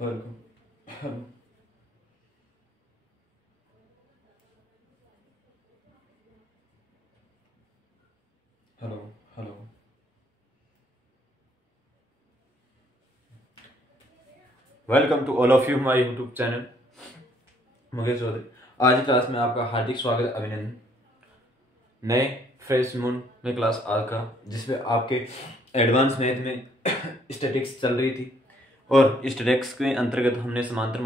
Hello hello hello hello. Welcome to all of you my YouTube channel Mukesh Chaudhary. आज की class में आपका हार्दिक स्वागत, अभिनंदन। नए फ्रेश मून में क्लास आज का, जिसमें आपके एडवांस मैथ में स्टैटिक्स चल रही थी और स्टैटिक्स के अंतर्गत हमने समांतर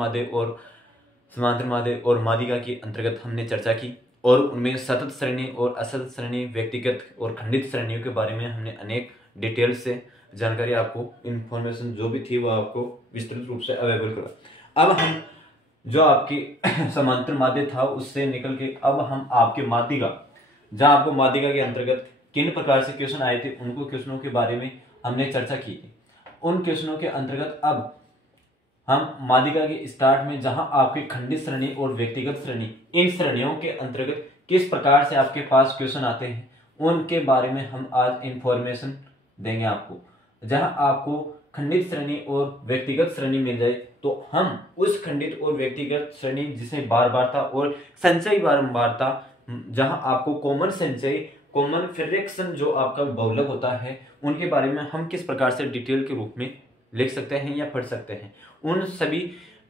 मादे और मादिका के अंतर्गत हमने चर्चा की और उनमें सतत श्रेणी और असतत श्रेणी, व्यक्तिगत और खंडित श्रेणियों के बारे में हमने अनेक डिटेल से जानकारी, आपको इंफॉर्मेशन जो भी थी वो आपको विस्तृत रूप से अवेलेबल करा। अब हम जो आपकी समांतर माध्य था उससे निकल के अब हम आपके माध्यिका, जहां आपको माध्यिका के अंतर्गत किन प्रकार से क्वेश्चन आए थे उनको क्वेश्चनों के बारे में हमने चर्चा की थी। उन क्वेश्चनों के अंतर्गत अब हम माध्यिका के स्टार्ट में जहां आपकी खंडित श्रेणी और व्यक्तिगत श्रेणी, इन श्रेणियों के अंतर्गत किस प्रकार से आपके पास क्वेश्चन आते हैं उनके बारे में हम आज इंफॉर्मेशन देंगे आपको। जहां आपको खंडित श्रेणी और व्यक्तिगत श्रेणी मिल जाए तो हम उस खंडित और व्यक्तिगत श्रेणी जिसे बार बारता और संचयी बारंबारता, जहां आपको कॉमन संचय, कॉमन फ्रैक्शन जो आपका बहुलक होता है, उनके बारे में हम किस प्रकार से डिटेल के रूप में लिख सकते हैं या पढ़ सकते हैं, उन सभी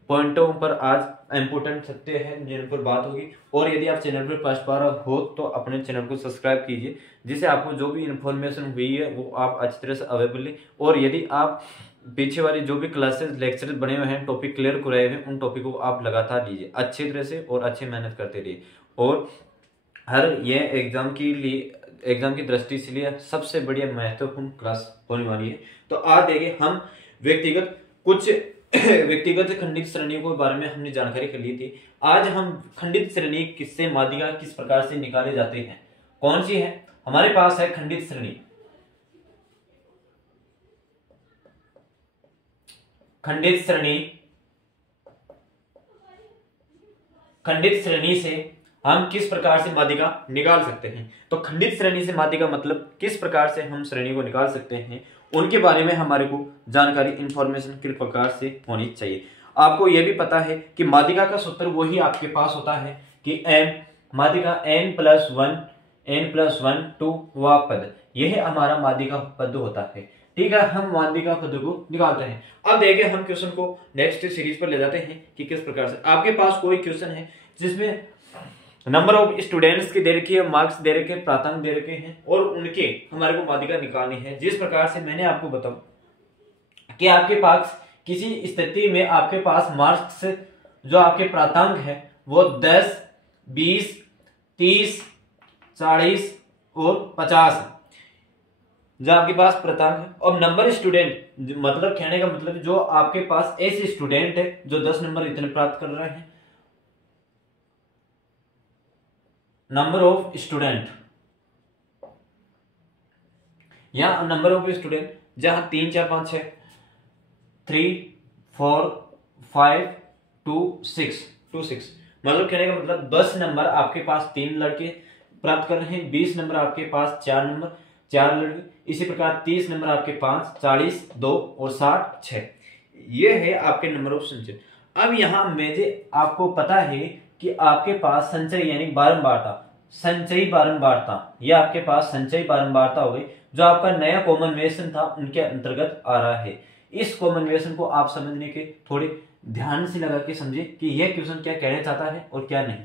पॉइंटों पर आज इंपोर्टेंट सत्य है जिन पर बात होगी। और यदि आप चैनल पर फर्स्ट बार हो तो अपने चैनल को सब्सक्राइब कीजिए, जिससे आपको जो भी इन्फॉर्मेशन हुई है वो आप अच्छी तरह से अवेलेबल है। और यदि आप पीछे वाली जो भी क्लासेस लेक्चर बने हुए हैं, टॉपिक क्लियर कराए हुए हैं, उन टॉपिक को आप लगातार लीजिए अच्छी तरह से और अच्छी मेहनत करते रहिए। और हर ये एग्जाम की दृष्टि से लिए सबसे बढ़िया महत्वपूर्ण क्लास होने वाली है। तो आज देखिए, हम व्यक्तिगत खंडित श्रेणियों के बारे में हमने जानकारी कर ली थी। आज हम खंडित श्रेणी किससे माध्यिका किस प्रकार से निकाले जाते हैं, कौन सी है हमारे पास है खंडित श्रेणी। खंडित श्रेणी से हम किस प्रकार से माध्यिका निकाल सकते हैं। तो खंडित श्रेणी से माध्यिका मतलब किस प्रकार से हम श्रेणी को निकाल सकते हैं, उनके बारे में हमारे को जानकारी, इंफॉर्मेशन किस प्रकार से होनी चाहिए। आपको यह भी पता है कि माध्यिका का सूत्र वही आपके पास होता है कि माध्यिका n+1 टू वह पद, यह हमारा माध्यिका पद होता है। ठीक है, हम माध्यिका पद को निकालते हैं। अब देखिए, हम क्वेश्चन को नेक्स्ट सीरीज पर ले जाते हैं कि किस प्रकार से आपके पास कोई क्वेश्चन है जिसमें नंबर ऑफ स्टूडेंट्स की दे रखी है, मार्क्स दे रखे, प्राप्तांक दे रखे हैं और उनके हमारे को माध्यिका निकालनी है। जिस प्रकार से मैंने आपको बताऊं कि आपके पास किसी स्थिति में आपके पास मार्क्स जो आपके प्राप्तांक है वो 10, 20, 30, 40 और 50 जो आपके पास प्राप्तांक है। और नंबर स्टूडेंट मतलब कहने का मतलब जो आपके पास ऐसे स्टूडेंट है जो 10 नंबर इतने प्राप्त कर रहे हैं, नंबर ऑफ स्टूडेंट या नंबर ऑफ स्टूडेंट जहां 3, 4, 5, 6, 3, 4, 5, 2, 6 मतलब कहने का मतलब 10 नंबर आपके पास 3 लड़के प्राप्त कर रहे हैं, 20 नंबर आपके पास 4 नंबर 4 लड़के, इसी प्रकार 30 नंबर आपके पास 40, 2 और 60, 6। ये है आपके नंबर ऑफ संचय। अब यहां मुझे आपको पता है कि आपके पास संचय यानी बारंबारता, संचयी बारंबारता, यह आपके पास संचयी बारंबारता हो गई जो आपका नया कॉमनवेशन था उनके अंतर्गत आ रहा है। इस कॉमनवेशन को आप समझने के थोड़े ध्यान से लगा के समझे कि यह क्वेश्चन क्या कहना चाहता है और क्या नहीं।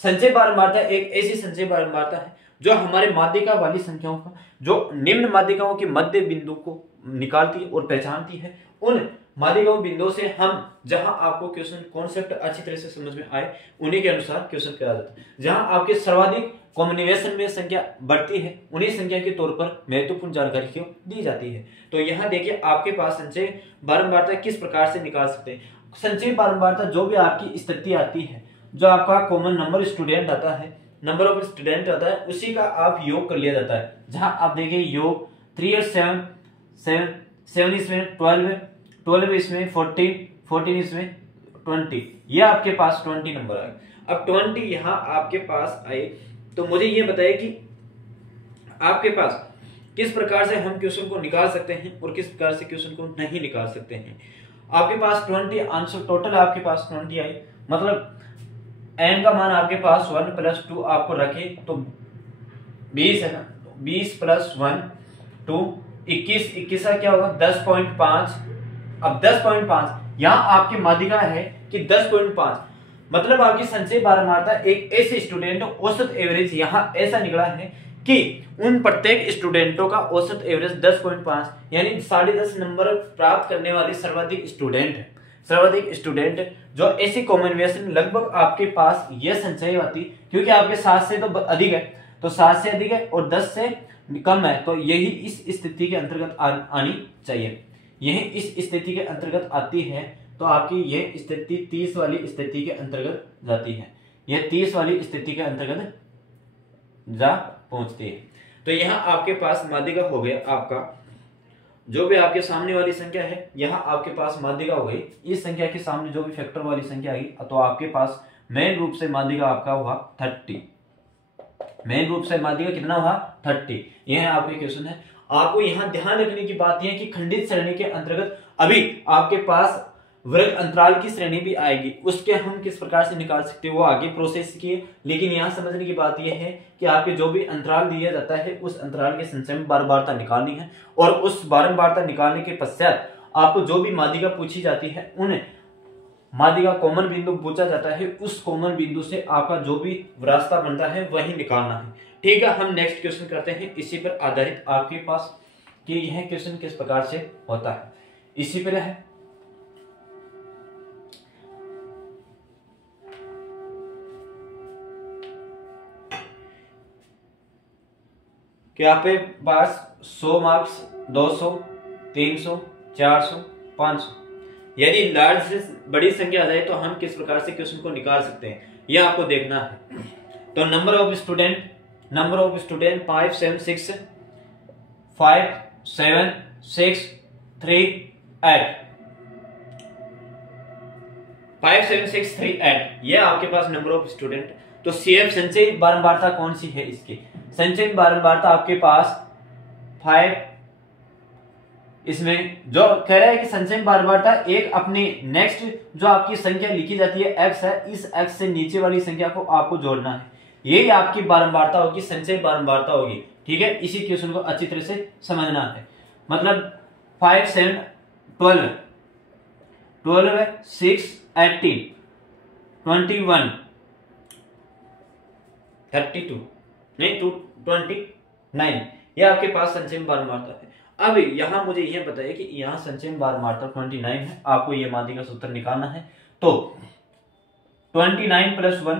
संचय बारंबारता एक ऐसी संचय बारंबारता है जो हमारे माध्यिका वाली संख्याओं का, जो निम्न माध्यिकाओं के मध्य बिंदु को निकालती और पहचानती है। उन माध्यिकाओं बिंदुओं से हम जहां आपको क्वेश्चन कॉन्सेप्ट अच्छी तरह से समझ में आए उन्हीं के अनुसार क्वेश्चन किया जाता है। जहां आपके सर्वाधिक कॉम्बिनेशन में संख्या बढ़ती है उन्हीं संख्या के तौर पर महत्वपूर्ण जानकारी क्यों दी जाती है। तो यहाँ देखिए, आपके पास संचय बारंबारता किस प्रकार से निकाल सकते हैं। संचय बारंबारता जो भी आपकी स्थिति आती है, जो आपका कॉमन नंबर स्टूडेंट आता है, नंबर ऑफ स्टूडेंट आता है, उसी का आप योग कर लिया जाता है। जहां आप देखिए योग 3 और 7 इसमें 12 इसमें 14 इसमें 20, ये आपके पास 20 नंबर आए। अब 20 यहां आपके पास आए तो मुझे ये बताइए कि आपके पास किस प्रकार से हम क्वेश्चन को निकाल सकते हैं और किस प्रकार से क्वेश्चन को नहीं निकाल सकते हैं। आपके पास 20 आंसर टोटल आपके पास 20 आई, मतलब n का मान आपके पास 1 प्लस 2 आपको रखे तो 20 है ना, 20 प्लस 1 2 21, 21 का क्या होगा 10.5। अब 10.5 यहाँ आपकी माध्यिका है कि 10.5, मतलब आपकी संचय बारंबारता एक ऐसे स्टूडेंट औसत एवरेज यहाँ ऐसा निकला है कि उन प्रत्येक स्टूडेंटों का औसत एवरेज 10.5 यानी 10.5 नंबर प्राप्त करने वाले सर्वाधिक स्टूडेंट जो ऐसी कॉम्बिनेशन लगभग आपके पास यह संचय होती, क्योंकि आपके 7 से तो अधिक है, तो 7 से अधिक है और 10 से कम है, तो यही इस स्थिति के अंतर्गत आनी चाहिए। यही इस स्थिति के अंतर्गत आती है, तो आपकी यह स्थिति 30 वाली स्थिति के अंतर्गत जाती है, यह 30 वाली स्थिति के अंतर्गत जा पहुंचती है। तो यहाँ आपके पास माध्यिका हो गया आपका, जो भी आपके सामने वाली संख्या है यहाँ आपके पास माध्यिका हो गई, इस संख्या के सामने जो भी फैक्टर वाली संख्या आई तो आपके पास मेन रूप से माध्यिका आपका हुआ 30। मेन रूप से माध्यिका कितना हुआ 30। यह आपके क्वेश्चन है। आपको यहाँ ध्यान रखने की बात यह है कि खंडित श्रेणी के अंतर्गत अभी आपके पास वर्ग अंतराल की श्रेणी भी आएगी, उसके हम किस प्रकार से निकाल सकते हैं वो आगे प्रोसेस किए, लेकिन यहाँ समझने की बात यह है कि आपके जो भी अंतराल दिया जाता है उस अंतराल के संचय में बारंबारता निकालनी है, और उस बारंबारता निकालने के पश्चात आपको जो भी माध्यिका पूछी जाती है उन माध्यिका कॉमन बिंदु पूछा जाता है, उस कॉमन बिंदु से आपका जो भी रास्ता बनता है वही निकालना है। ठीक है, हम नेक्स्ट क्वेश्चन करते हैं इसी पर आधारित आपके पास कि यह क्वेश्चन किस प्रकार से होता है। इसी पर है कि आपके पास 100 मार्क्स 200 300 400 500 यदि लार्ज से बड़ी संख्या आ जाए तो हम किस प्रकार से क्वेश्चन को निकाल सकते हैं यह आपको देखना है। तो नंबर ऑफ स्टूडेंट 5 7 6 5 7 6 3 8 5 7 6 3 8 यह आपके पास नंबर ऑफ स्टूडेंट। तो सीएफ संचय बारंबारता कौन सी है इसकी? संचय बारंबारता आपके पास 5, इसमें जो कह रहा है कि संचय बारंबारता एक अपनी नेक्स्ट जो आपकी संख्या लिखी जाती है x है, इस x से नीचे वाली संख्या को आपको जोड़ना है, यही आपकी बारंबारता होगी, संचय बारंबारता होगी। ठीक है, इसी क्वेश्चन को अच्छी तरह से समझना है। मतलब 5 7 12 12 है 6 18 21 32 नहीं 29 यह आपके पास संचय बारंबारता है। अब यहां मुझे यह बताइए कि यहां संचय बारंबारता 29 है, आपको यह माध्यिका सूत्र निकालना है। तो 29 प्लस 1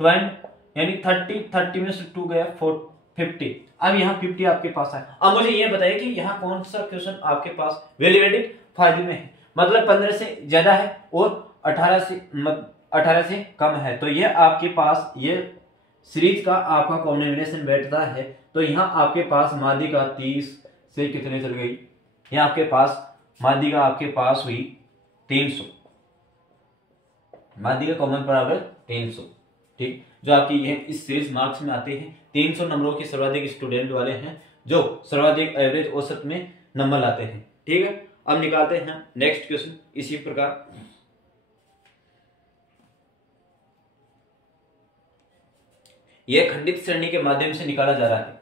20 यानी 30 में से 2 गया 50। अब यहाँ 50 आपके पास है। अब मुझे यह बताइए कि यहाँ कौन सा क्वेश्चन आपके पास वैल्यूएटेड फायदे में है, मतलब 15 से ज्यादा है और 18 से कम है। तो यह आपके पास ये सीरीज का आपका कॉम्बिनेशन बैठता है। तो यहाँ आपके पास माध्यिका 30 से कितने चल गई, यहाँ आपके पास माध्यिका आपके पास हुई 300, माध्यिका कॉमन बराबर 300। ठीक, जो आपकी ये इस सीरीज मार्क्स में आते हैं 300 नंबरों के सर्वाधिक स्टूडेंट वाले हैं जो सर्वाधिक एवरेज औसत में नंबर लाते हैं। ठीक है, अब निकालते हैं नेक्स्ट क्वेश्चन इसी प्रकार। यह खंडित श्रेणी के माध्यम से निकाला जा रहा है।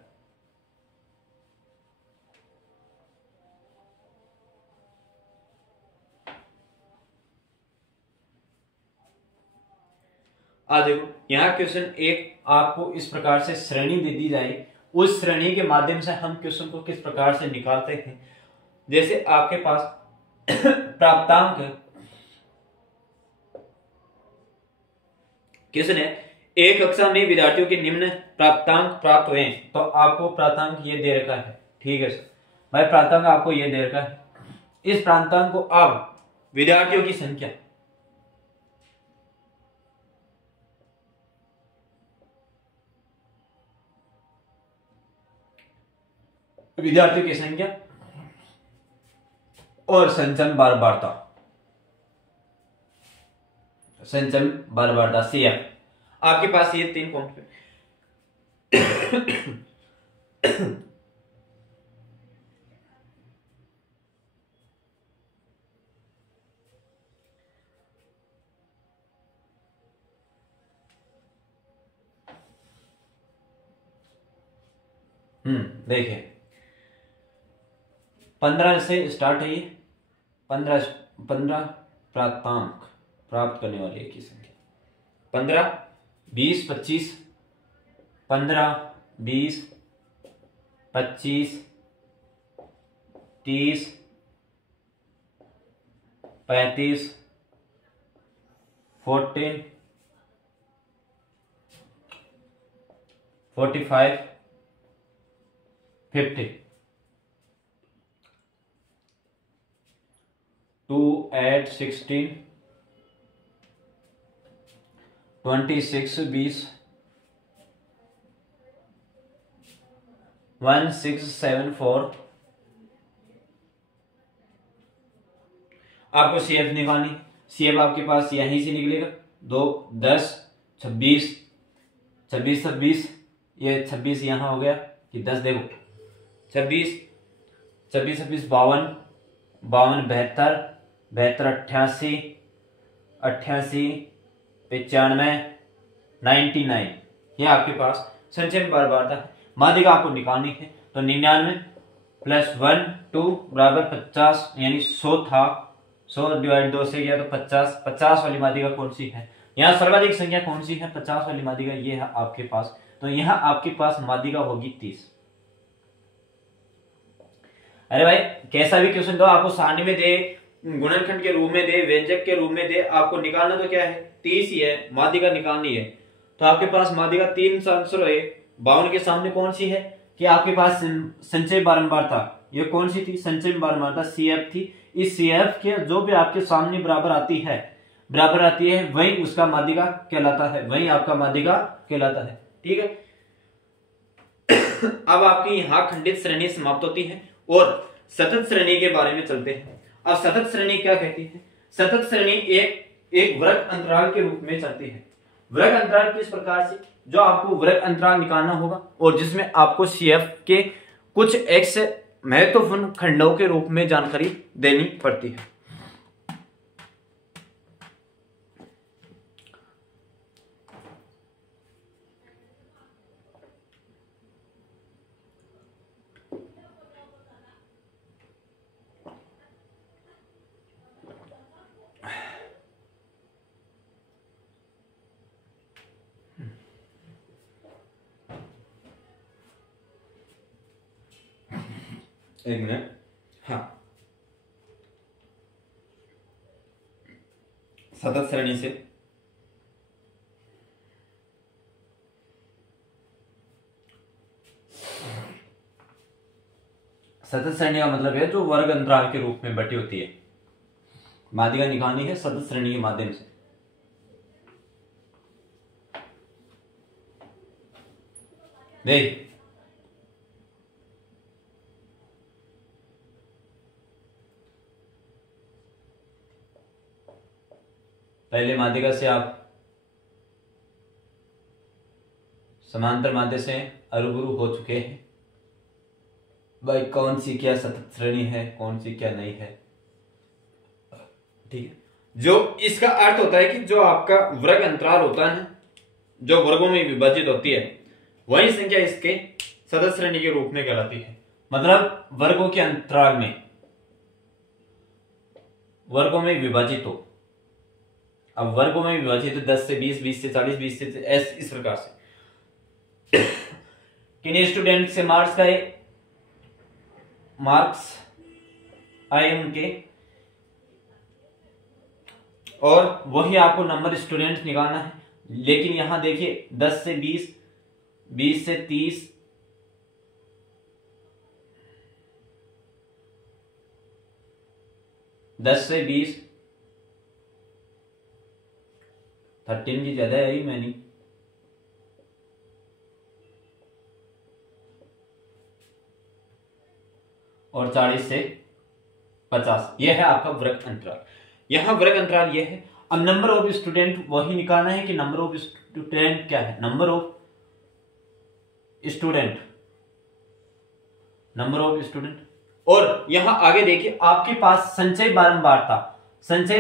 आज देखो यहाँ क्वेश्चन एक आपको इस प्रकार से श्रेणी दे दी जाए, उस श्रेणी के माध्यम से हम क्वेश्चन को किस प्रकार से निकालते हैं। जैसे आपके पास प्राप्तांक क्वेश्चन है, एक कक्षा में विद्यार्थियों के निम्न प्राप्तांक प्राप्त हुए, तो आपको प्राप्तांक ये दे रखा है। ठीक है सर, भाई प्राप्तांक आपको ये दे रखा है। इस प्राप्तांक को आप विद्यार्थियों की संख्या और संचलन बारंबारता सीएफ आपके पास ये 3 पॉइंट पे देखिए 15 से स्टार्ट है ये, 15 प्राप्तांक प्राप्त करने वाली एक ही संख्या, 15 20 25, 15 20 25 30 35 14 45 50, 2 8 16 26 20, 1 6 7 4। आपको सीएफ निकालनी, सीएफ आपके पास यहीं से निकलेगा, 2 10 26 26 26, ये 26 यहाँ हो गया कि 10, देखो 26 26 26 52 52 72 72 88 88 95 99, ये आपके पास संचय में बार बार था। माध्यिका आपको निकालनी है तो 99 प्लस 1 2 बराबर 50, यानी 100 था, 100 डिवाइड 2 से गया तो 50, 50 वाली माध्यिका कौन सी है, यहाँ सर्वाधिक संख्या कौन सी है, 50 वाली माध्यिका ये है आपके पास, तो यहाँ आपके पास माध्यिका होगी 30। अरे भाई कैसा भी क्वेश्चन दो, आपको सारणी में दे, गुणनखंड के रूप में दे, व्यंजक के रूप में दे, आपको निकालना तो क्या है 30 ही है, माध्यिका निकालनी है। तो आपके पास माध्यिका 3 आंसर है। 52 के सामने कौन सी है कि आपके पास संचय बारंबारता, ये कौन सी थी, संचय बारंबारता सीएफ थी। इस सीएफ के जो भी आपके सामने बराबर आती है वही उसका माध्यिका कहलाता है, वही आपका माध्यिका कहलाता है। ठीक है, अब आपकी यहाँ खंडित श्रेणी समाप्त होती है और सतत श्रेणी के बारे में चलते हैं। अब सतत श्रेणी क्या कहती है, सतत श्रेणी एक वर्ग अंतराल के रूप में चलती है। वर्ग अंतराल किस प्रकार से, जो आपको वर्ग अंतराल निकालना होगा और जिसमें आपको सीएफ के कुछ एक्स महत्वपूर्ण खंडों के रूप में जानकारी देनी पड़ती है। एक मिनट, हाँ, सतत श्रेणी से सतत श्रेणी का मतलब है जो वर्ग अंतराल के रूप में बटी होती है। माध्यिका निकालनी है सतत श्रेणी के माध्यम से। देख पहले माध्यिका से आप समांतर माध्य से रूबरू हो चुके हैं भाई, कौन सी क्या सतत श्रेणी है, कौन सी क्या नहीं है। ठीक है, जो इसका अर्थ होता है कि जो आपका वर्ग अंतराल होता है, जो वर्गों में विभाजित होती है, वही संख्या इसके सतत श्रेणी के रूप में कहलाती है। मतलब वर्गों के अंतराल में, वर्गों में विभाजित हो, अब वर्गों में विभाजित 10 से 20, 20 से 40, 20 से इस प्रकार से। किन्हीं स्टूडेंट से मार्क्स आए उनके, और वही आपको नंबर स्टूडेंट निकालना है। लेकिन यहां देखिए 10 से 20, 20 से 30, 10 से 20, 13 की ज्यादा है, मैंने और 40 से 50, यह है आपका वर्ग अंतराल। यहां वर्ग अंतराल यह है। अब नंबर ऑफ स्टूडेंट वही निकालना है कि नंबर ऑफ स्टूडेंट क्या है, number of student, number of student. और यहां आगे देखिए आपके पास संचय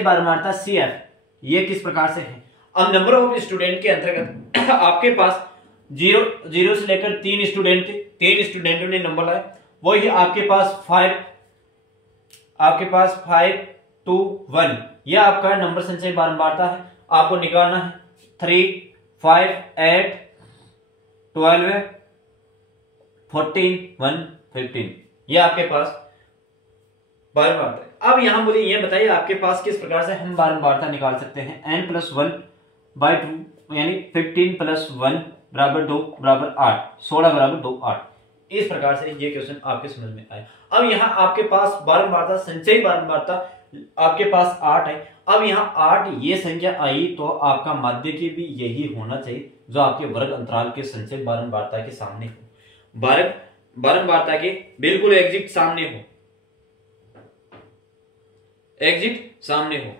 बारंबारता सीएफ, ये किस प्रकार से है। अब नंबर ऑफ स्टूडेंट के अंतर्गत आपके पास जीरो से लेकर 3 स्टूडेंट थे, 3 स्टूडेंटों ने नंबर लाए, वही आपके पास 5 2 1, यह आपका नंबर संचय बारंबारता है। आपको निकालना है 3 5 8 12 14 1 15, यह आपके पास बारंबारता है। अब यहां मुझे यह बताइए आपके पास किस प्रकार से हम बारंबारता निकाल सकते हैं। n+1/2 यानी 15+1 बराबर 2 बराबर 8, 16 बराबर 2 8, इस प्रकार से ये क्वेश्चन आपके समझ में आया। अब यहाँ आपके पास बारंबारता, संचयी बारंबारता आपके पास 8 है। अब यहाँ 8 ये संख्या आई तो आपका माध्य की भी यही होना चाहिए जो आपके वर्ग अंतराल के संचय बारंबारता के सामने हो, बारंबारता के बिल्कुल एग्जैक्ट सामने हो, एग्जिट सामने हो।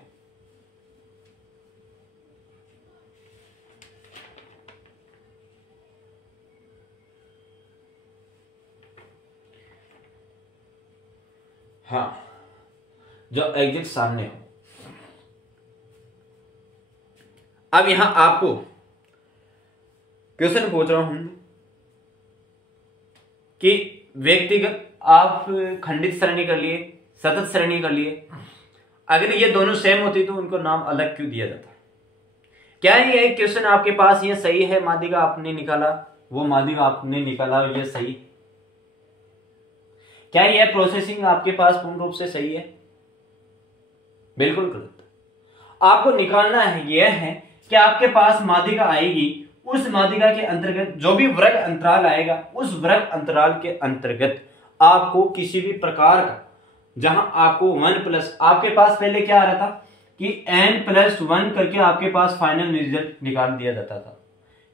हाँ, जो एग्जिट सामने हो। अब यहां आपको क्वेश्चन पूछ रहा हूं कि व्यक्तिगत आप खंडित श्रेणी कर लिए, सतत श्रेणी कर लिए, अगर ये दोनों सेम होती तो उनको नाम अलग क्यों दिया जाता? क्या ये क्वेश्चन आपके पास ये सही है? माध्यिका आपने निकाला, वो माध्यिका आपने निकाला, ये सही? क्या यह प्रोसेसिंग आपके पास पूर्ण रूप से सही है? बिल्कुल गलत। आपको निकालना है यह है कि आपके पास माध्यिका आएगी, उस माध्यिका के अंतर्गत जो भी वर्ग अंतराल आएगा, उस वर्ग अंतराल के अंतर्गत आपको किसी भी प्रकार का, जहां आपको 1 प्लस, आपके पास पहले क्या आ रहा था कि n+1 करके आपके पास फाइनल रिजल्ट निकाल दिया जाता था,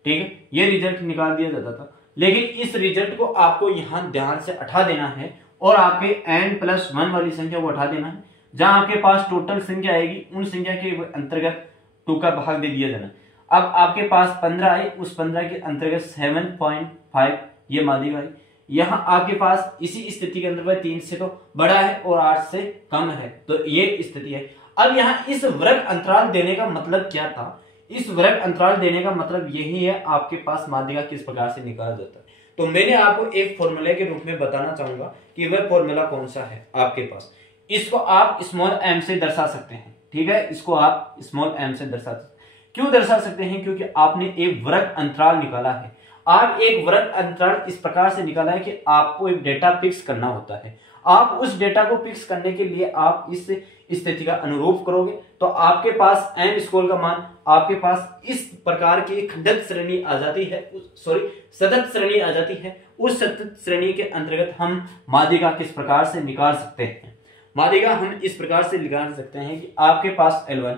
ठीक है, ये रिजल्ट निकाल दिया जाता था। लेकिन इस रिजल्ट को आपको यहां ध्यान से हटा देना है और आपके n+1 वाली संख्या को हटा देना है। जहां आपके पास टोटल संख्या आएगी, उन संख्या के अंतर्गत 2 का भाग दे दिया जाना। अब आपके पास 15 आई, उस 15 के अंतर्गत 7.5 ये माध्यिका आई। यहां आपके पास इसी स्थिति के अंतर्गत 3 से तो बड़ा है और 8 से कम है, तो ये स्थिति है। अब यहां इस वर्ग अंतराल देने का मतलब क्या था? इस वर्ग अंतराल देने का मतलब यही है आपके पास माध्यिका किस प्रकार से निकाला जाता है। तो मैंने आपको एक फॉर्मूले के रूप में बताना चाहूंगा कि वह फॉर्मूला कौन सा है आपके पास। इसको आप स्मॉल m से दर्शा सकते हैं, ठीक है, इसको आप स्मॉल m से दर्शा सकते हैं। क्यों दर्शा सकते हैं? क्योंकि आपने एक वर्ग अंतराल निकाला है। आप एक वर्ग अंतराल इस प्रकार से निकाला है कि आपको एक डेटा फिक्स करना होता है। आप उस डेटा को फिक्स करने के लिए आप इस स्थिति का अनुरूप करोगे तो आपके पास m स्क्वायर का मान आपके पास इस प्रकार की खंडित श्रेणी आ जाती है, सतत श्रेणी आ जाती है। उस सतत श्रेणी के अंतर्गत हम माध्यिका किस प्रकार से निकाल सकते हैं? माध्यिका हम इस प्रकार से निकाल सकते हैं कि आपके पास L1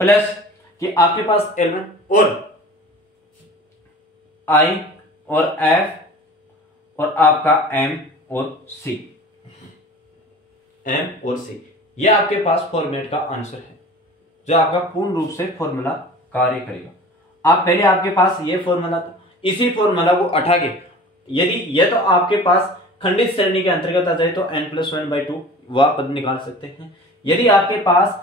प्लस कि आपके पास L1 और I और F और आपका M और C, M और C, यह आपके पास फॉर्मेट का आंसर है जो आपका पूर्ण रूप से फॉर्मूला कार्य करेगा। आप पहले आपके पास ये फॉर्मूला था, इसी फॉर्मूला को हटा के यदि यह तो आपके पास खंडित श्रेणी के अंतर्गत आ जाए तो n+1/2 वह पद निकाल सकते हैं। यदि आपके पास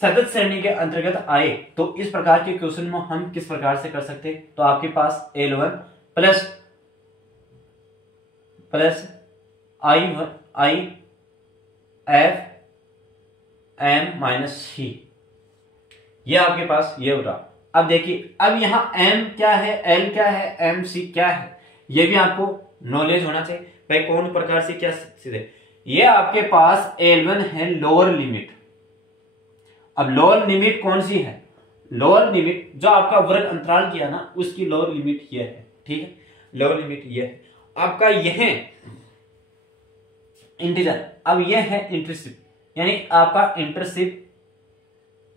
सतत श्रेणी के अंतर्गत आए तो इस प्रकार के क्वेश्चन में हम किस प्रकार से कर सकते हैं? तो आपके पास L1 plus I F M minus C, यह आपके पास ये हो रहा। अब देखिए, अब यहां M क्या है, L क्या है, M C क्या है, यह भी आपको नॉलेज होना चाहिए भाई कौन प्रकार से क्या सीधे। ये आपके पास L1 है लोअर लिमिट। अब लोअर लिमिट कौन सी है? लोअर लिमिट जो आपका वर्ग अंतराल किया ना, उसकी लोअर लिमिट ये है, ठीक है, लोअर लिमिट ये है आपका, यह इंटीजर। अब यह है इंटरसेप्ट, यानी आपका इंटरसेप्ट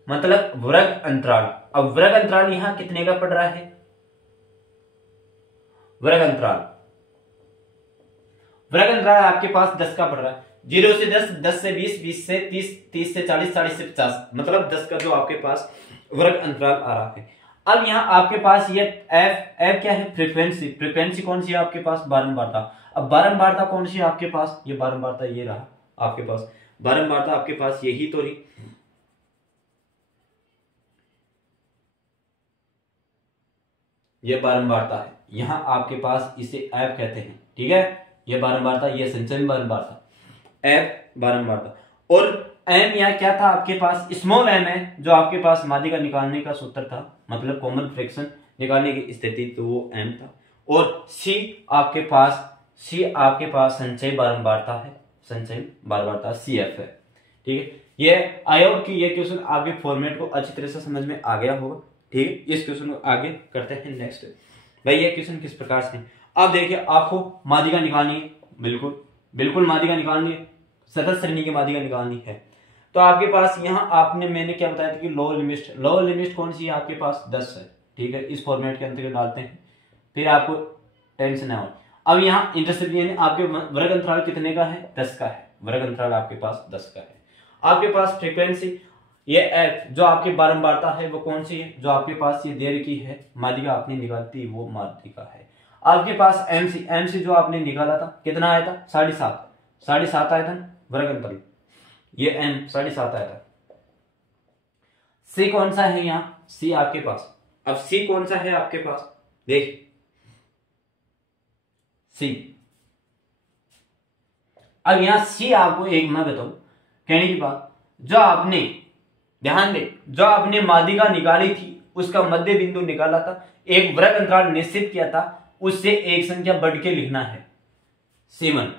मतलब वर्ग अंतराल। अब वर्ग अंतराल यहां कितने का पड़ रहा है? वर्ग अंतराल आपके पास 10 का पड़ रहा है। 0 से 10, 10 से 20, 20 से 30, 30 से 40, 40 से 50, मतलब 10 का जो आपके पास वर्ग अंतराल आ रहा है। अब यहाँ आपके पास ये एफ क्या है? फ्रीक्वेंसी कौन सी है आपके पास? बारंबारता। अब बारंबारता कौन सी है आपके पास? ये बारंबारता ये रहा आपके पास, बारंबारता आपके पास यही तो रही। ये बारंबारता है, यहाँ आपके पास इसे एफ कहते हैं, ठीक है। ये बारंबारता, ये संचय में बारंबारता, एफ बारंबारता। और एम यहाँ क्या था आपके पास, स्मॉल एम है, जो आपके पास माध्यिका निकालने का सूत्र था, मतलब कॉमन फ्रैक्शन निकालने की स्थिति, तो वो एम था। और सी आपके पास संचय बारंबारता है, संचय बारंबारता सी एफ है, ठीक है। ये आई होप कि ये क्वेश्चन आपके फॉर्मेट को अच्छी तरह से समझ में आ गया होगा, ठीक है। इस क्वेश्चन को आगे करते हैं नेक्स्ट। भाई ये क्वेश्चन किस प्रकार से, अब देखिए आपको माध्यिका निकालनी है, बिल्कुल माध्यिका निकालनी है, सतत श्रेणी की माध्यिका निकालनी है। तो आपके पास यहाँ मैंने क्या बताया था कि लोअर लिमिट कौन सी है आपके पास, 10 है, ठीक है। इस फॉर्मेट के अंतर्गत डालते हैं, फिर आपको टेंशन है। अब यहाँ इंटरसेप्ट यानी आपके वर्ग अंतराल कितने का है, 10 का है, वर्ग अंतराल आपके पास 10 का है। आपके पास फ्रीक्वेंसी ये एफ जो आपकी बारंबारता है वो कौन सी है, जो आपके पास ये देर की है माध्यिका आपने निकालती वो माध्यिका है। आपके पास एमसी जो आपने निकाला था कितना आया था, 7.5 आया था वर्ग अंतराल, ये एम 7.5 आया था। सी कौन सा है यहाँ, सी आपके पास, अब सी कौन सा है आपके पास, देख सी। अब यहां सी आपको एक मैं बताऊं कहने की बात, जो आपने ध्यान दे, जो आपने माध्यिका निकाली थी उसका मध्य बिंदु निकाला था, एक वर्ग अंतराल निश्चित किया था, उससे एक संख्या बढ़ के लिखना है C1,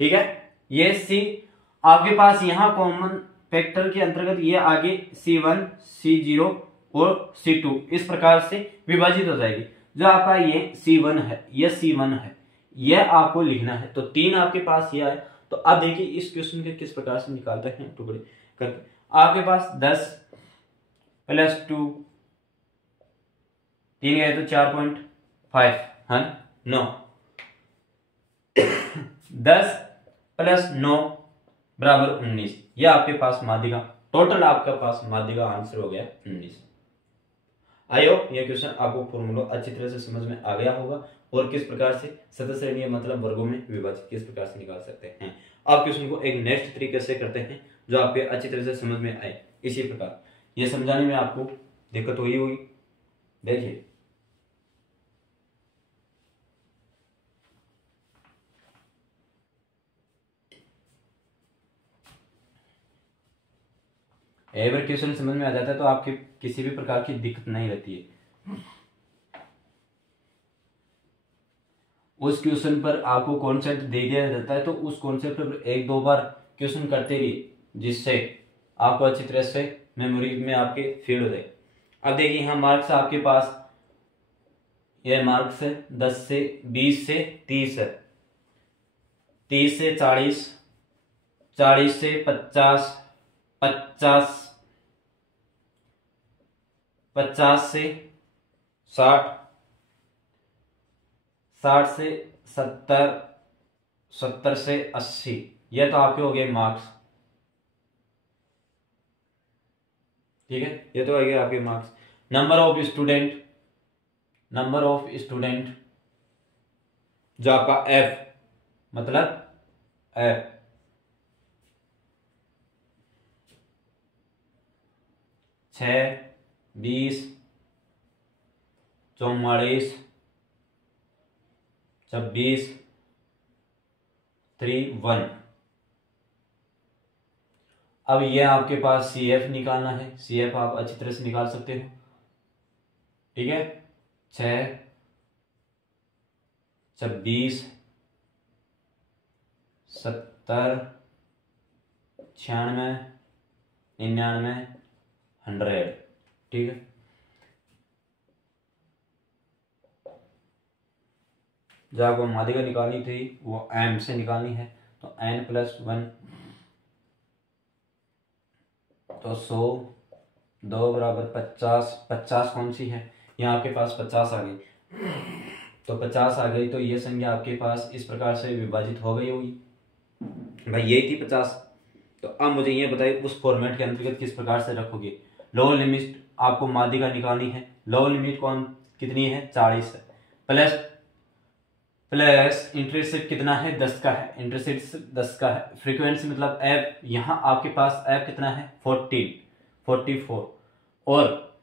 ठीक है। ये सी आपके पास यहां कॉमन फैक्टर के अंतर्गत ये आगे C1 C0 और C2 इस प्रकार से विभाजित हो जाएगी। जो आपका ये C1 है, ये C1 है, यह आपको लिखना है। तो 3 आपके पास यह है। तो अब देखिए इस क्वेश्चन के किस प्रकार से निकालते हैं टुकड़े करके। आपके पास 10 + 2 3 गए तो 4.5 है 9 10 + 9 = 19। यह आपके पास माध्यिका, टोटल आपके पास माध्यिका आंसर हो गया 19। आई होप यह क्वेश्चन आपको फॉर्मूला अच्छी तरह से समझ में आ गया होगा और किस प्रकार से सतत श्रेणी मतलब वर्गों में विभाजित किस प्रकार से निकाल सकते हैं। आप क्वेश्चन को एक नेक्स्ट तरीके से करते हैं जो आपके अच्छी तरह से समझ में आए। इसी प्रकार यह समझाने में आपको दिक्कत हुई होगी, देखिए एक बार क्वेश्चन समझ में आ जाता है तो आपके किसी भी प्रकार की दिक्कत नहीं रहती है। उस क्वेश्चन पर आपको कॉन्सेप्ट दे दिया जाता है तो उस कॉन्सेप्ट पर 1-2 बार क्वेश्चन करते रहिए, जिससे आपको अच्छी तरह से मेमोरी में आपके फीड हो जाए। अब देखिए यहाँ मार्क्स आपके पास, ये मार्क्स है 10 से 20 से 30 है, 30 से 40, 40 से 50, 50, 50 से 60, 60 से 70, 70 से 80। ये तो आपके हो गए मार्क्स, ठीक है। ये तो आ गया आपके मार्क्स। नंबर ऑफ स्टूडेंट जो आपका एफ मतलब एफ 6, 20, 44, 26, 3, 1। अब ये आपके पास सी एफ निकालना है, सी एफ आप अच्छी तरह से निकाल सकते हो, ठीक है। 6, 26, 70, 96, 99, 100, ठीक है। जो आपको माध्यिका निकालनी थी वो एम से निकालनी है, तो n+1 तो 100, 2 = 50, 50 कौन सी है, यहाँ आपके पास 50 आ गई, तो 50 आ गई तो ये संख्या आपके पास इस प्रकार से विभाजित हो गई होगी, भाई यही थी 50। तो अब मुझे ये बताइए उस फॉर्मेट के अंतर्गत किस प्रकार से रखोगे। लोअर लिमिट आपको माध्यिका निकालनी है, लोअर लिमिट कितनी है 40 है, प्लस इंटरसेप्ट कितना है 10 का है, इंटरसेप्ट 10 का है। फ्रीक्वेंसी मतलब एफ, यहाँ आपके पास एफ कितना है 44 और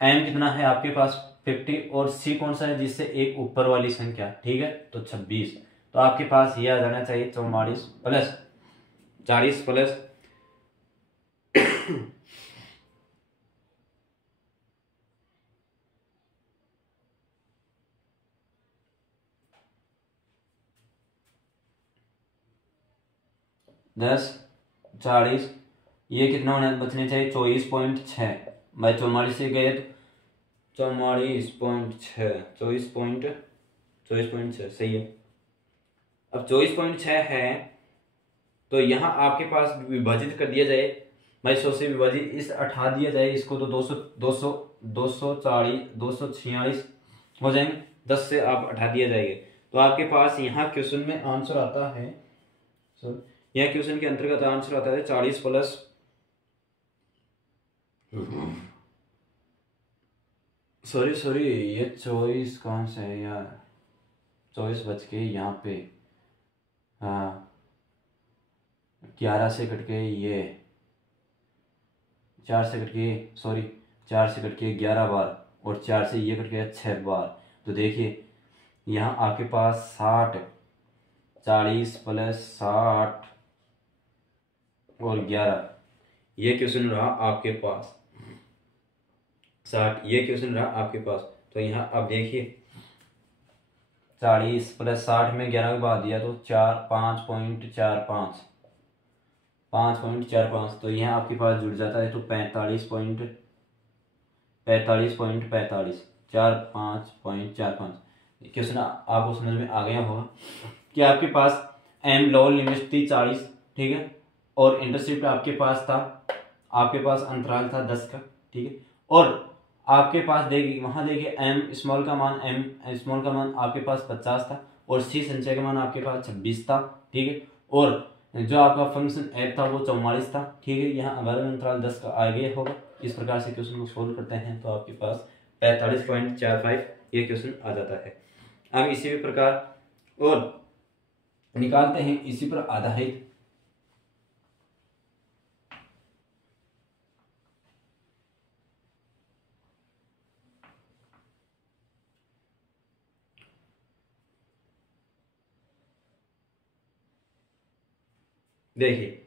एम कितना है आपके पास 50 और सी कौन सा है जिससे एक ऊपर वाली संख्या, ठीक है, तो 26। तो आपके पास ये आ जाना चाहिए 44 प्लस 40 प्लस 10 40, ये कितना होना बचने चाहिए 24.6। भाई 44 से गए तो 44.6, 24.6 सही है। अब 24.6 है तो यहाँ आपके पास विभाजित कर दिया जाए, भाई 100 से विभाजित इस हटा दिया जाए इसको, तो 246 हो जाएंगे, 10 से आप हटा दिया जाएगा। तो आपके पास यहाँ क्वेश्चन में आंसर आता है, यह क्वेश्चन के अंतर्गत आंसर आता है 40 प्लस सॉरी ये 24 कहाँ से है यार, 24 बच के यहाँ पे, हाँ 11 से कट के ये 4 से कट के, सॉरी 4 से कट के 11 बार और 4 से ये कट गया 6 बार। तो देखिए यहाँ आपके पास 60, 40 प्लस 60 और 11, ये क्वेश्चन रहा आपके पास 60, ये क्वेश्चन रहा आपके पास। तो यहाँ अब देखिए 40 प्लस 60 में 11 को भाग दिया तो 5.45, 5.45, तो यहाँ आपके पास जुड़ जाता है तो 45.45, 45.45 क्वेश्चन आपको समझ में आ गया होगा कि आपके पास एम लोअर लिमिट थी 40, ठीक है, और इंटरसेप्ट आपके पास था, आपके पास अंतराल था 10 का, ठीक है, और आपके पास देखिए वहां देखिए एम स्मॉल का मान आपके पास 50 था और सी संचय का मान आपके पास 26 था, ठीक है, और जो आपका फंक्शन एफ था वो 44 था, ठीक है। यहाँ अगर अंतराल 10 का आ गया होगा, इस प्रकार से क्वेश्चन को सोल्व करते हैं तो आपके पास 45.45 ये क्वेश्चन आ जाता है। अब इसी प्रकार और निकालते हैं इसी पर आधारित देखिए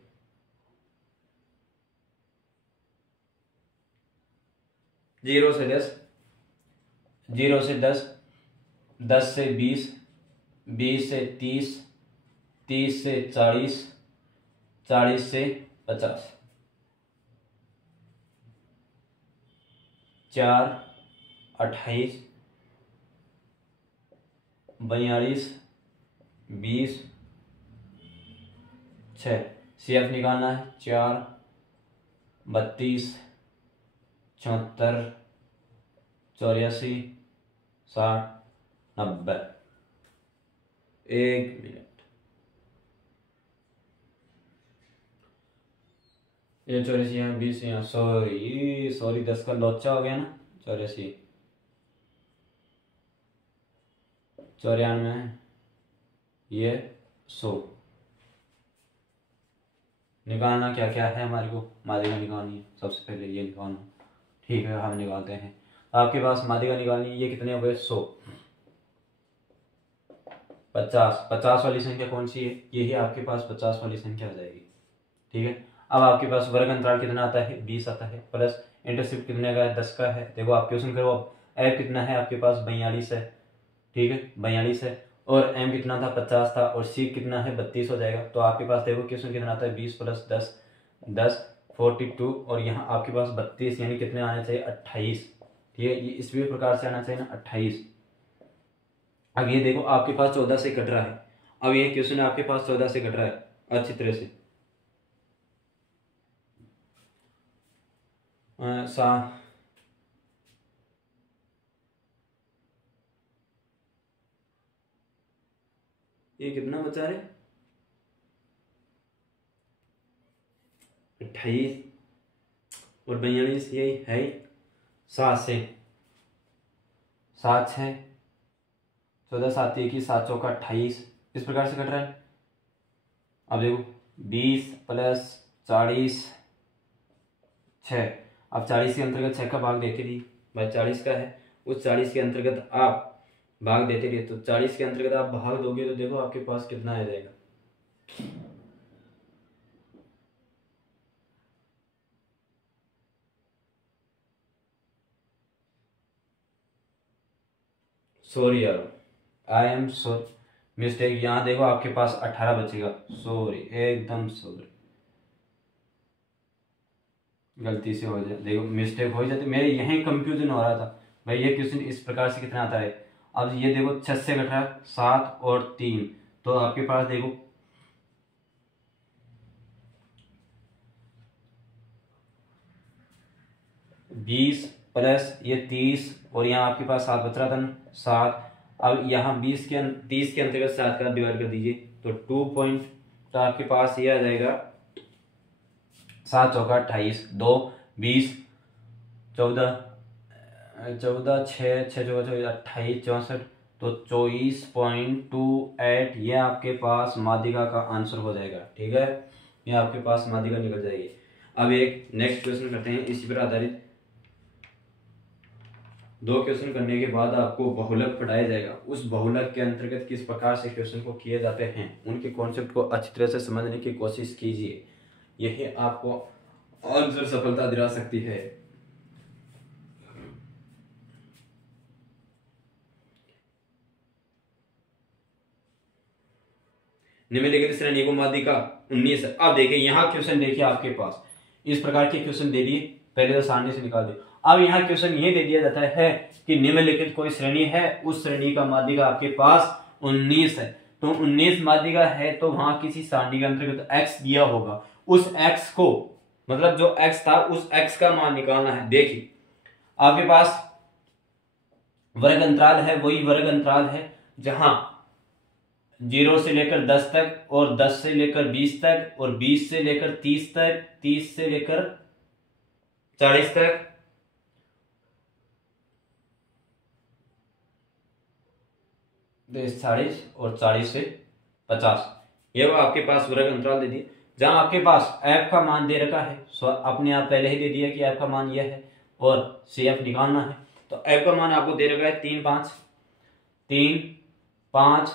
0 से 10, 0 से 10, 10 से 20, 20 से 30, 30 से 40, 40 से 50, 4, 28, 42, 20, 6, CF निकालना है 4, 32, 74, 84, 60, 90, 1 मिनट, ये 84 यहाँ 20 यहाँ, सॉरी 10 का लोचा हो गया ना, 84, 94, ये 100 निकालना क्या क्या है हमारे को, माध्यिका निकालनी है, सबसे पहले ये निकालना, ठीक है, हम निकालते हैं। आपके पास माध्यिका निकालनी है, ये कितने हो गए 100, 50 वाली संख्या कौन सी है, यही आपके पास 50 वाली संख्या आ जाएगी, ठीक है। अब आपके पास वर्ग अंतराल कितना आता है 20 आता है, प्लस इंटरसेप्ट कितने का है 10 का है। देखो आप क्वेश्चन करो, अब एफ कितना है आपके पास 42 है, ठीक है 42 है, और एम कितना था 50 था, और सी कितना है 32 हो जाएगा। तो आपके पास देखो क्वेश्चन कितना आता है 20 प्लस 10, 10 42, और यहाँ आपके पास 32 यानी कितने आने चाहिए 28, ठीक है, ये इस भी प्रकार से आना चाहिए ना 28। अब ये देखो आपके पास 14 से कट रहा है, अब ये क्वेश्चन आपके पास 14 से कट रहा है अच्छी तरह से, ये कितना बचा रहे 28 और 42, यही है 7 से 7 6 14 7 1 7 चौका 28, इस प्रकार से कट रहा है। अब देखो 20 प्लस 40 6, अब 40 के अंतर्गत 6 का भाग देके दी भाई 40 का है, उस 40 के अंतर्गत आप भाग देते रहिए। तो 40 के अंतर्गत आप भाग दोगे तो देखो आपके पास कितना आ जाएगा। सॉरी यार, आई एम सॉरी, मिस्टेक। यहाँ देखो आपके पास 18 बचेगा। सॉरी, एकदम सॉरी, गलती से हो जाए, देखो मिस्टेक हो जाती, मेरे यहीं कंफ्यूजन हो रहा था भाई ये क्वेश्चन इस प्रकार से कितना आता है। अब ये देखो 6 से घट रहा है 7 और 3, तो आपके पास देखो 20 प्लस ये 30 और यहाँ आपके पास 7 बच रहा था ना, 7। अब यहाँ 30 के अंतर्गत 7 का डिवाइड कर दीजिए तो 2 पॉइंट, तो आपके पास ये आ जाएगा 7 चौका 28, 2 20 14 14 6 6 चौका 28 64, तो 24.28 ये आपके पास माध्यिका का आंसर हो जाएगा। ठीक है, ये आपके पास माध्यिका निकल जाएगी। अब एक नेक्स्ट क्वेश्चन करते हैं इसी पर आधारित। 2 क्वेश्चन करने के बाद आपको बहुलक पढ़ाया जाएगा। उस बहुलक के अंतर्गत किस प्रकार से क्वेश्चन को किए जाते हैं उनके कॉन्सेप्ट को अच्छी तरह से समझने की कोशिश कीजिए, यही आपको आंसर सफलता दिला सकती है। निम्नलिखित श्रेणी को माध्यिका 19 है। अब देखिए यहाँ क्वेश्चन देखिए आपके पास इस प्रकार के क्वेश्चन दे दिए, पहले तो सारणी से निकाल दिए। अब यहाँ क्वेश्चन ये दे दिया जाता है कि निम्नलिखित कोई श्रेणी है, उस श्रेणी का माध्यिका आपके पास 19 है। तो 19 माध्यिका है तो वहां किसी सारणी के अंतर्गत x दिया होगा, उस x को मतलब जो x था उस x का मान निकालना है। देखिए आपके पास वर्ग अंतराल है, वही वर्ग अंतराल है जहां 0 से लेकर 10 तक और 10 से लेकर 20 तक और 20 से लेकर 30 तक, 30 से लेकर 40 तक, 40 और 40 से 50, ये वो आपके पास वर्ग अंतराल दे दिए। जहां आपके पास f का मान दे रखा है, सो अपने आप पहले ही दे दिया कि f का मान यह है और CF निकालना है। तो f का मान आपको दे रखा है 3 5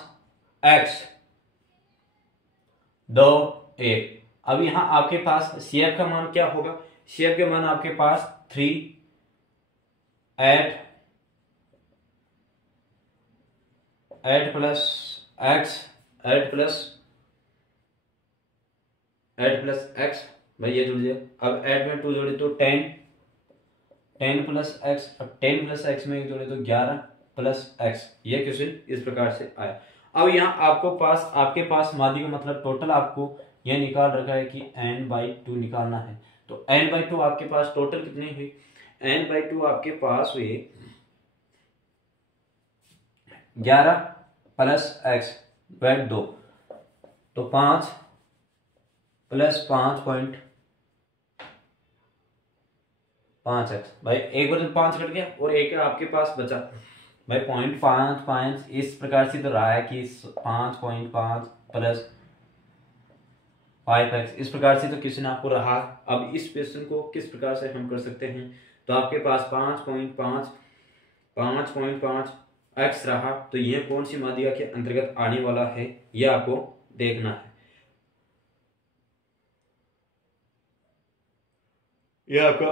x 2 1। अब यहां आपके पास CF का मान क्या होगा, CF का मान आपके पास 3 8 प्लस x 8 प्लस x, भाई ये जुड़ जाए। अब 8 में 2 जोड़े तो 10 प्लस x, अब 10 प्लस x में जोड़े तो 11 प्लस x। ये क्वेश्चन इस प्रकार से आया। अब यहाँ आपके पास माध्यिका मतलब टोटल आपको यह निकाल रखा है कि n/2 निकालना है। तो n/2 आपके पास टोटल कितनी हुई, n/2 आपके पास हुई 11 प्लस x बाय 2, तो 5 प्लस 5.5x। भाई एक बार 5 कट गया और एक आपके पास बचा भाई 0.55, इस प्रकार से तो रहा है कि 5.5 प्लस 5x, इस प्रकार से तो क्वेश्चन आपको रहा। अब इस क्वेश्चन को किस प्रकार से हम कर सकते हैं, तो आपके पास 5.5x रहा, तो यह कौन सी माध्यिका के अंतर्गत आने वाला है यह आपको देखना है। यह आपका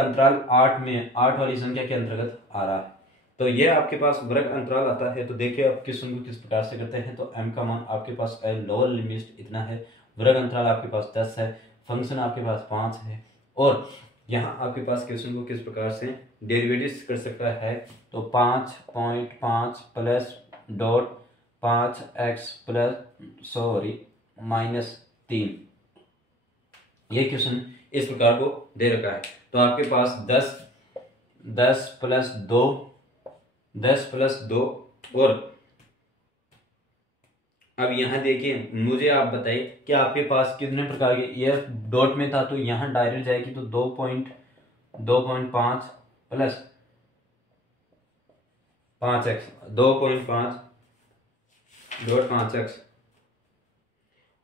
अंतराल 8 में 8 वाली संख्या के अंतर्गत आ रहा है। तो यह आपके पास वर्ग अंतराल आता है। तो देखिए आप क्वेश्चन को किस प्रकार से करते हैं। तो m का मान आपके पास लोअर लिमिट इतना है, वर्ग अंतराल आपके पास 10 है, फंक्शन आपके पास 5 है, और यहाँ आपके पास क्वेश्चन को किस प्रकार से डेरिवेटिव कर सकता है। तो 5.5 प्लस डॉट 5x प्लस -3, ये क्वेश्चन इस प्रकार को दे रखा है। तो आपके पास 10 प्लस 2 और अब यहाँ देखिए मुझे आप बताइए कि आपके पास कितने प्रकार के, ये डॉट में था तो यहाँ डायरेक्ट जाएगी तो 2.5 प्लस 5x 2.5 डॉट 5x,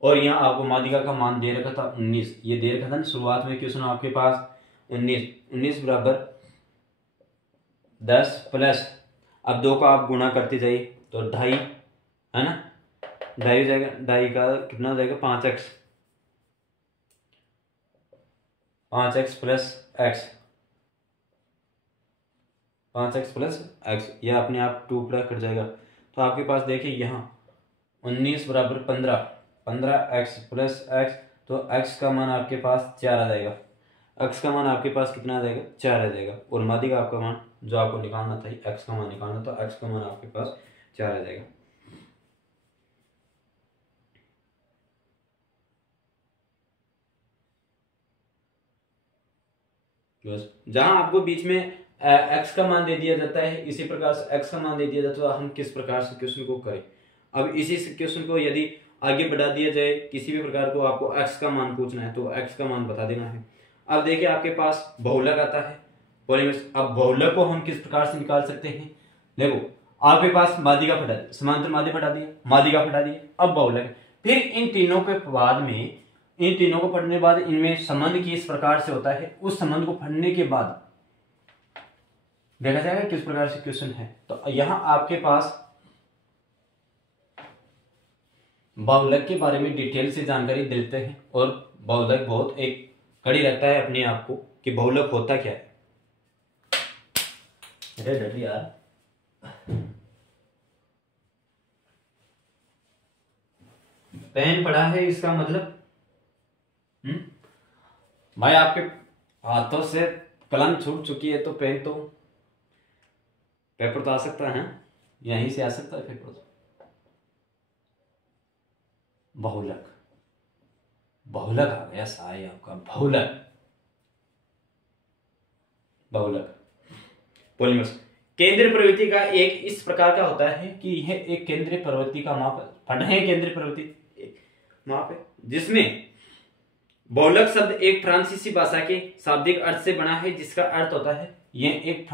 और यहाँ आपको माध्यिका का मान दे रखा था 19, ये दे रखा था ना शुरुआत में क्वेश्चन आपके पास 19 बराबर 10 प्लस, अब 2 को आप गुणा करते जाइए तो 2.5 है ना, 2.5 हो जाएगा, 2.5 का कितना हो जाएगा 5x, 5x plus x, 5x plus x, यह अपने आप 2 प्लस कट जाएगा। तो आपके पास देखिए यहाँ 19 बराबर 15, 15x प्लस x, तो x का मान आपके पास 4 आ जाएगा, x का मान आपके पास कितना आ जाएगा 4 आ जाएगा, और मादी का आपका मान जो आपको निकालना था x का मान निकालना, तो x का मान आपके पास 4 आ जाएगा। बस जहां आपको बीच में x का मान दे दिया जाता है, इसी प्रकार से x का मान दे दिया जाता है, तो हम किस प्रकार से क्वेश्चन को करें। अब इसी क्वेश्चन को यदि आगे बढ़ा दिया जाए, किसी भी प्रकार को आपको x का मान पूछना है तो x का मान बता देना है। अब देखिए आपके पास बहुलक आता है पॉलीमर्स। अब बहुलक को हम किस प्रकार से निकाल सकते हैं, देखो आपके पास माध्यिका फटा दिया, समांतर माध्य फटा दिया, माध्यिका फटा दिया, अब बहुलक, फिर इन तीनों के बाद में, इन तीनों को पढ़ने के बाद इनमें संबंध किस प्रकार से होता है, उस संबंध को पढ़ने के बाद देखा जाएगा किस प्रकार से क्वेश्चन है। तो यहां आपके पास बहुलक के बारे में डिटेल से जानकारी देते हैं, और बहुलक बहुत एक कड़ी रखता है अपने आप को कि बहुलक होता क्या है। अरे डर यार, पेन पड़ा है इसका मतलब भाई आपके हाथों से कलम छूट चुकी है, तो पेन तो पेपर तो आ सकता है, यहीं से आ सकता है पेपर। बहुलक, बहुलक आ गया साय आपका, बहुलक, बहुलक पॉलीमर्स केंद्रीय प्रवृत्ति का एक इस प्रकार का होता है कि यह एक केंद्रीय प्रवृत्ति का माप है, केंद्रीय प्रवृत्ति माप है, जिसमें बहुलक शब्द एक फ्रांसीसी भाषा के शाब्दिक अर्थ से बना है, जिसका अर्थ होता है, यह एक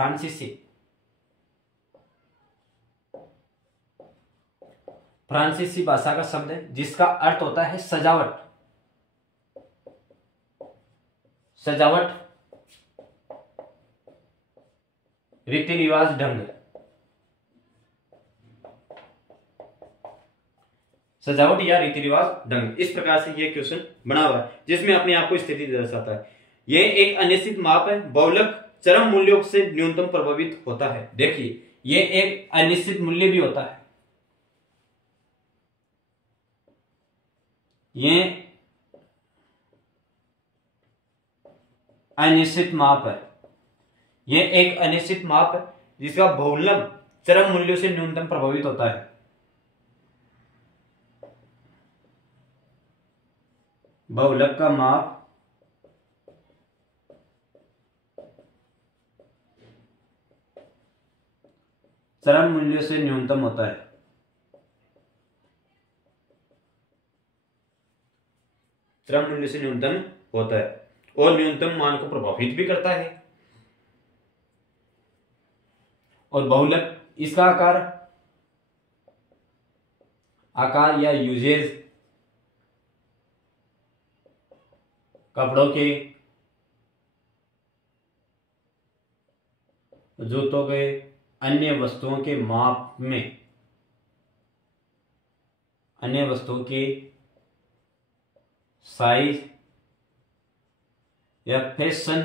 फ्रांसीसी भाषा का शब्द है, जिसका अर्थ होता है सजावट, सजावट, रीति रिवाज, ढंग, सजावट या रीति रिवाज ढंग, इस प्रकार से यह क्वेश्चन बना हुआ है, जिसमें अपने आप को स्थिति दर्शाता है। यह एक अनिश्चित माप है। बहुलक चरम मूल्यों से न्यूनतम प्रभावित होता है। देखिए यह एक अनिश्चित मूल्य भी होता है, यह अनिश्चित माप है, यह एक अनिश्चित माप है जिसका बहुलक चरम मूल्यों से न्यूनतम प्रभावित होता है। बहुलक का माप चरम मूल्यों से न्यूनतम होता है। चरम मूल्य से न्यूनतम होता है और न्यूनतम मान को प्रभावित भी करता है। और बहुलक इसका आकार या यूजेज कपड़ों के, जूतों के, अन्य वस्तुओं के माप में, अन्य वस्तुओं की साइज या फैशन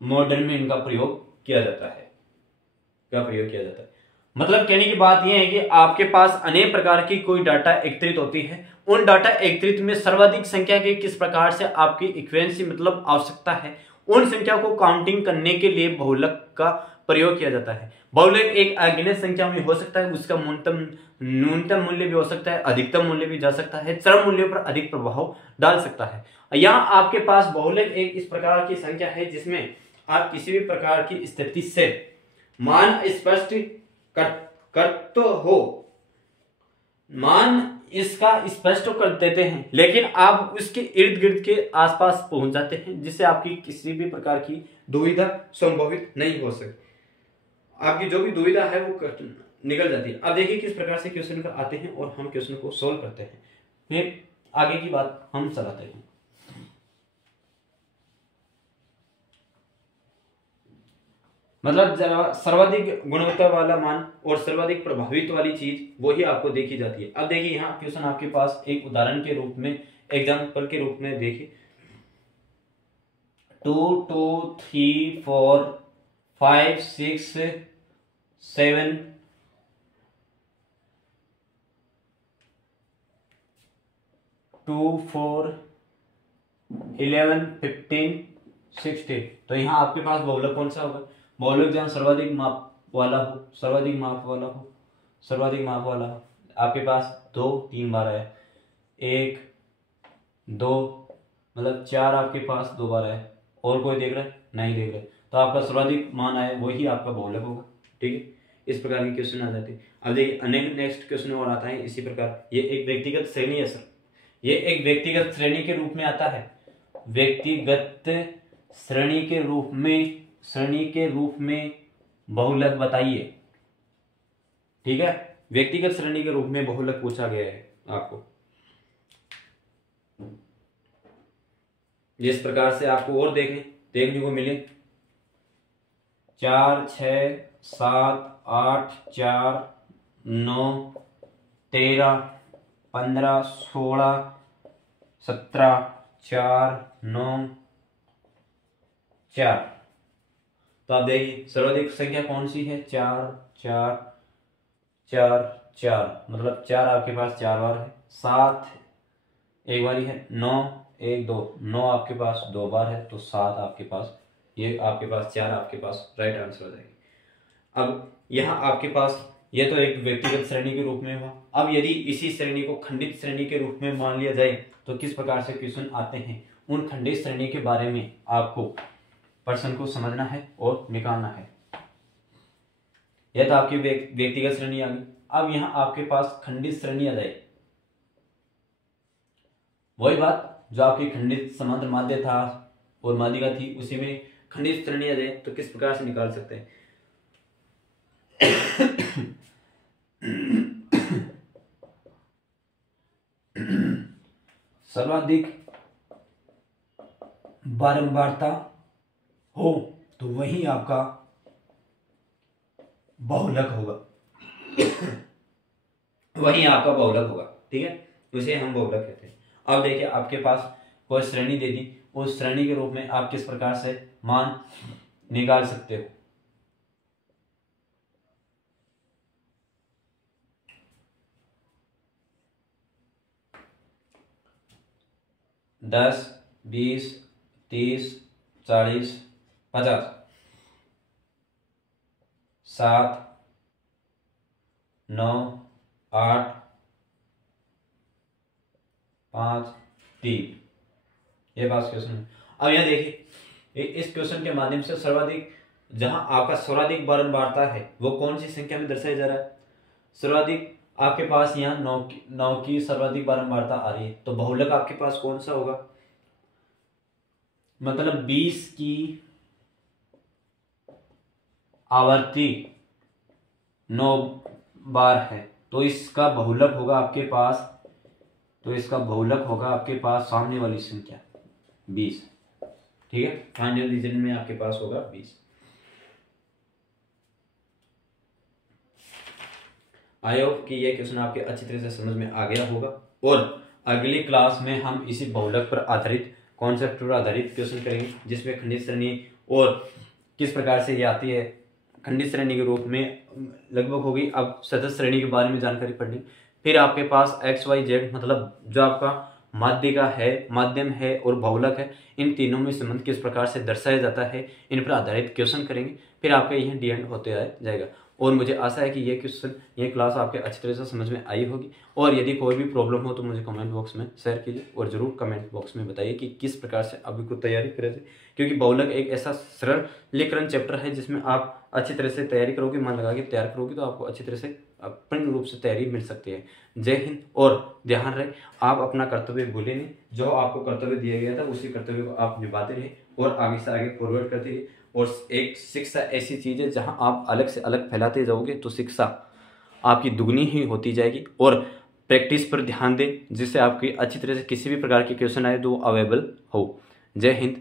मॉडल में इनका प्रयोग किया जाता है। क्या प्रयोग किया जाता है, मतलब कहने की बात यह है कि आपके पास अनेक प्रकार की कोई डाटा एकत्रित होती है, उन डाटा एकत्रित में सर्वाधिक संख्या के किस प्रकार से आपकी इक्वेंसी मतलब आवश्यकता है, उन संख्या को काउंटिंग करने के लिए बहुलक का प्रयोग किया जाता है। बहुलक एक अगिनत संख्या में हो सकता है, उसका न्यूनतम मूल्य भी हो सकता है, अधिकतम मूल्य भी जा सकता है, चरम मूल्य पर अधिक प्रभाव डाल सकता है। यहाँ आपके पास बहुलक एक इस प्रकार की संख्या है जिसमें आप किसी भी प्रकार की स्थिति से मान स्पष्ट कर तो हो, मान इसका स्पष्ट कर देते हैं, लेकिन आप उसके इर्द गिर्द के आसपास पहुंच जाते हैं, जिससे आपकी किसी भी प्रकार की दुविधा संभवित नहीं हो सकती। आपकी जो भी दुविधा है वो निकल जाती है। अब देखिए किस प्रकार से क्वेश्चन का आते हैं और हम क्वेश्चन को सोल्व करते हैं, फिर आगे की बात हम चलाते हैं। मतलब सर्वाधिक गुणवत्ता वाला मान और सर्वाधिक प्रभावित वाली चीज वही आपको देखी जाती है। अब देखिए यहाँ क्वेश्चन आपके पास एक उदाहरण के रूप में, एग्जाम्पल के रूप में देखिए, 2 2 3 4 5 6 7 2 4 11 15 16। तो यहाँ आपके पास बहुलक कौन सा होगा? बहुलक जहाँ सर्वाधिक माप वाला हो, सर्वाधिक माप वाला हो, सर्वाधिक माप वाला हो, आपके पास 2 3 बार है, 1 2 मतलब 4 आपके पास 2 बार है, और कोई देख रहा है? नहीं देख रहा है, तो आपका सर्वाधिक मान आया वही आपका बहुलक होगा। ठीक है, इस प्रकार के क्वेश्चन आ जाते हैं। अब देखिए नेक्स्ट क्वेश्चन और आता है इसी प्रकार। ये एक व्यक्तिगत श्रेणी है सर, ये एक व्यक्तिगत श्रेणी के रूप में आता है, व्यक्तिगत श्रेणी के रूप में बहुलक बताइए। ठीक है, व्यक्तिगत श्रेणी के रूप में बहुलक पूछा गया है आपको। जिस प्रकार से आपको और देखने को मिले 4 6 7 8 4 9 13 15 16 17 4 9 4। तो आप देखिए सर्वाधिक संख्या कौन सी है? 4 4 4 4, मतलब 4 आपके पास 4 बार है, 7 एक बारी है, 9 1 2 9 आपके पास 2 बार है, तो 7 आपके पास, ये आपके पास 4 आपके पास राइट आंसर हो जाएगी। अब यहाँ आपके पास ये तो एक व्यक्तिगत श्रेणी के रूप में हुआ। अब यदि इसी श्रेणी को खंडित श्रेणी के रूप में मान लिया जाए तो किस प्रकार से क्वेश्चन आते हैं, उन खंडित श्रेणी के बारे में आपको प्रश्न को समझना है और निकालना है। यह तो आपकी व्यक्तिगत श्रेणी आ गई। अब यहाँ आपके पास खंडित श्रेणी आ जाए, वही बात जो आपकी खंडित समांतर माध्य था और माध्यिका थी, उसी में खंडित श्रेणी आ जाए तो किस प्रकार से निकाल सकते हैं? सर्वाधिक बारंबारता हो तो वही आपका बहुलक होगा, वही आपका बहुलक होगा। ठीक है, उसे हम बहुलक कहते हैं। अब देखिए आपके पास कोई श्रेणी दे दी, उस श्रेणी के रूप में आप किस प्रकार से मान निकाल सकते हो? दस 20 30 40 50 7 9 8 5 3, ये पास क्वेश्चन है। अब यह देखिए इस क्वेश्चन के माध्यम से सर्वाधिक, जहां आपका सर्वाधिक बारंबारता है वो कौन सी संख्या में दर्शाया जा रहा है? सर्वाधिक आपके पास यहाँ 9 की सर्वाधिक बारंबारता आ रही है, तो बहुलक आपके पास कौन सा होगा? मतलब 20 की आवर्ती 9 बार है, तो इसका बहुलक होगा आपके पास, तो इसका बहुलक होगा आपके पास सामने वाली संख्या 20। ठीक है, फाइनल रीजन में आपके पास होगा 20। आई होप कि यह क्वेश्चन आपके अच्छी तरह से समझ में आ गया होगा, और अगली क्लास में हम इसी बहुलक पर आधारित, कॉन्सेप्ट पर आधारित क्वेश्चन करेंगे, जिसमें खंडित श्रेणी और किस प्रकार से ये आती है, खंडित श्रेणी के रूप में लगभग होगी। अब सतत श्रेणी के बारे में जानकारी पढ़नी, फिर आपके पास XYZ मतलब जो आपका माध्यिका है, माध्यम है और बहुलक है, इन तीनों में संबंध किस प्रकार से दर्शाया जाता है, इन पर आधारित क्वेश्चन करेंगे। फिर आपका यह डी एंड होते जाएगा। और मुझे आशा है कि ये क्वेश्चन, ये क्लास आपके अच्छी तरह से समझ में आई होगी। और यदि कोई भी प्रॉब्लम हो तो मुझे कमेंट बॉक्स में शेयर कीजिए, और ज़रूर कमेंट बॉक्स में बताइए कि किस प्रकार से आप इसको तैयारी करें, क्योंकि बहुलक एक ऐसा सरल लेखन चैप्टर है जिसमें आप अच्छी तरह से तैयारी करोगे, मन लगा के तैयार करोगे, तो आपको अच्छी तरह से पूर्ण रूप से तैयारी मिल सकती है। जय हिंद, और ध्यान रहे आप अपना कर्तव्य भूलें नहीं, जो आपको कर्तव्य दिया गया था उसी कर्तव्य को आप निभाते रहे और आगे से आगे फॉरवर्ड करते रहे। और एक शिक्षा ऐसी चीज़ है जहां आप अलग से अलग फैलाते जाओगे तो शिक्षा आपकी दुगनी ही होती जाएगी। और प्रैक्टिस पर ध्यान दें, जिससे आपकी अच्छी तरह से किसी भी प्रकार के क्वेश्चन आए तो वो अवेलेबल हो। जय हिंद।